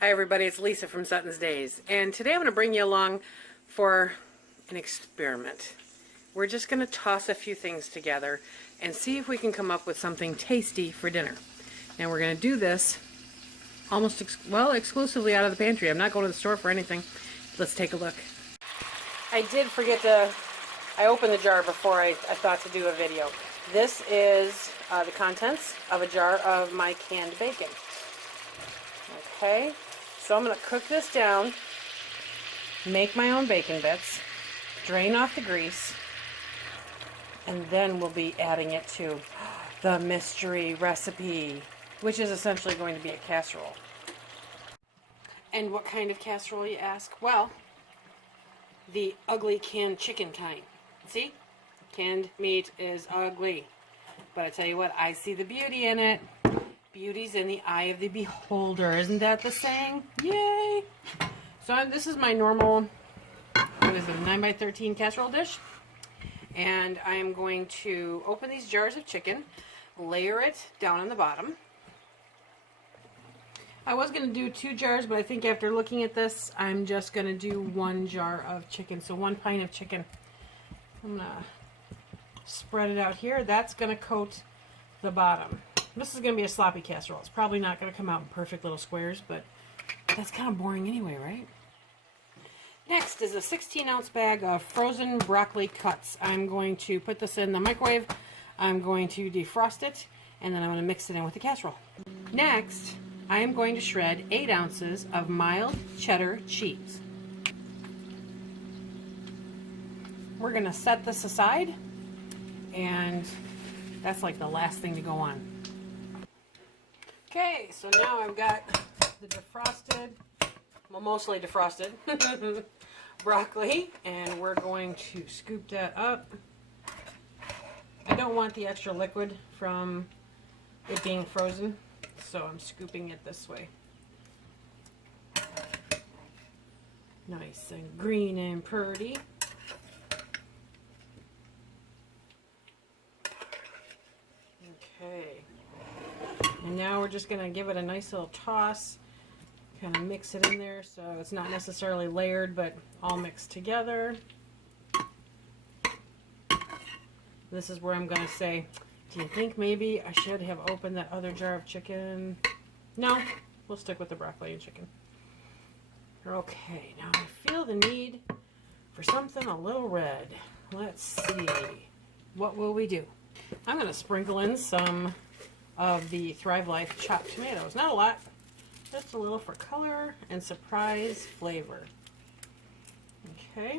Hi everybody, it's Lisa from SuttonsDaze, and today I'm going to bring you along for an experiment. We're just going to toss a few things together and see if we can come up with something tasty for dinner. And we're going to do this almost exclusively out of the pantry. I'm not going to the store for anything. Let's take a look. I did forget I opened the jar before I thought to do a video. This is the contents of a jar of my canned bacon. Okay, so I'm going to cook this down, make my own bacon bits, drain off the grease, and then we'll be adding it to the mystery recipe, which is essentially going to be a casserole. And what kind of casserole, you ask? Well, the ugly canned chicken kind. See? Canned meat is ugly. But I tell you what, I see the beauty in it. Beauty's in the eye of the beholder. Isn't that the saying? Yay! So this is my normal, what is it, a 9x13 casserole dish. And I am going to open these jars of chicken, layer it down on the bottom. I was going to do 2 jars, but I think after looking at this, I'm just going to do 1 jar of chicken. So 1 pint of chicken. I'm going to spread it out here. That's going to coat the bottom. This is going to be a sloppy casserole. It's probably not going to come out in perfect little squares, but that's kind of boring anyway, right? Next is a 16-ounce bag of frozen broccoli cuts. I'm going to put this in the microwave. I'm going to defrost it, and then I'm going to mix it in with the casserole. Next, I am going to shred 8 ounces of mild cheddar cheese. We're going to set this aside, and that's like the last thing to go on. Okay, so now I've got the defrosted, well, mostly defrosted broccoli, and we're going to scoop that up. I don't want the extra liquid from it being frozen, so I'm scooping it this way. Nice and green and pretty. Okay. And now we're just going to give it a nice little toss, kind of mix it in there so it's not necessarily layered but all mixed together. This is where I'm going to say, do you think maybe I should have opened that other jar of chicken? No, we'll stick with the broccoli and chicken. Okay, now I feel the need for something a little red. Let's see. What will we do? I'm going to sprinkle in some of the Thrive Life chopped tomatoes. Not a lot, just a little for color and surprise flavor. Okay.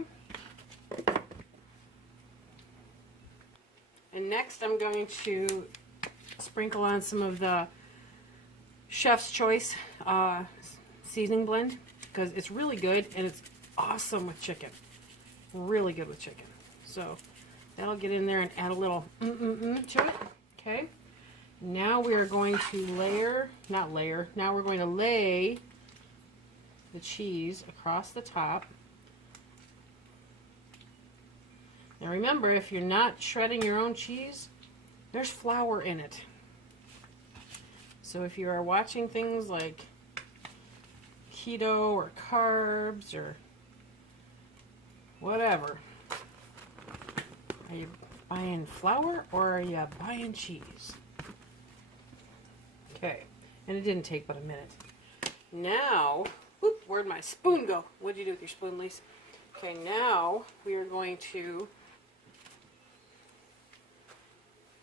And next I'm going to sprinkle on some of the Chef's Choice seasoning blend, because it's really good and it's awesome with chicken. Really good with chicken. So that'll get in there and add a little to it. Okay. Now we are going to now we're going to lay the cheese across the top. Now remember, if you're not shredding your own cheese, there's flour in it. So if you are watching things like keto or carbs or whatever, are you buying flour or are you buying cheese? Okay, and it didn't take but a minute. Now, where'd my spoon go? What'd you do with your spoon, Lisa? Okay, now we are going to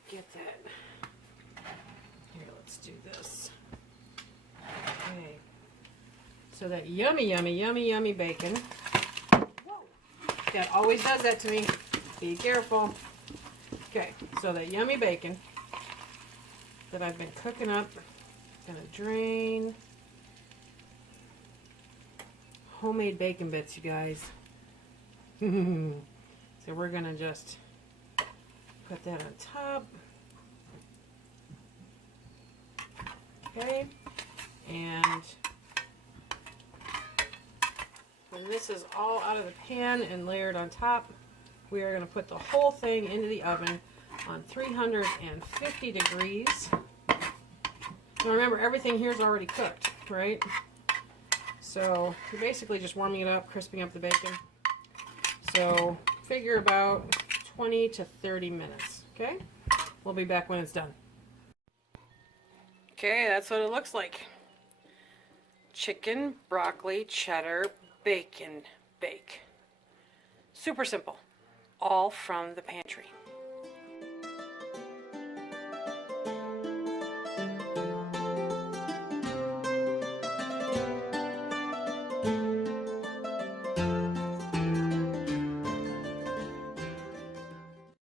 get that. Here, let's do this. Okay, so that yummy, yummy, yummy, yummy bacon. Whoa. That always does that to me. Be careful. Okay, so that yummy bacon that I've been cooking up, gonna drain. Homemade bacon bits, you guys. So we're gonna just put that on top. Okay, and when this is all out of the pan and layered on top, we are going to put the whole thing into the oven on 350 degrees. Now remember, everything here is already cooked, right? So you're basically just warming it up, crisping up the bacon. So figure about 20 to 30 minutes, okay? We'll be back when it's done. Okay, that's what it looks like. Chicken, broccoli, cheddar, bacon bake. Super simple. All from the pantry.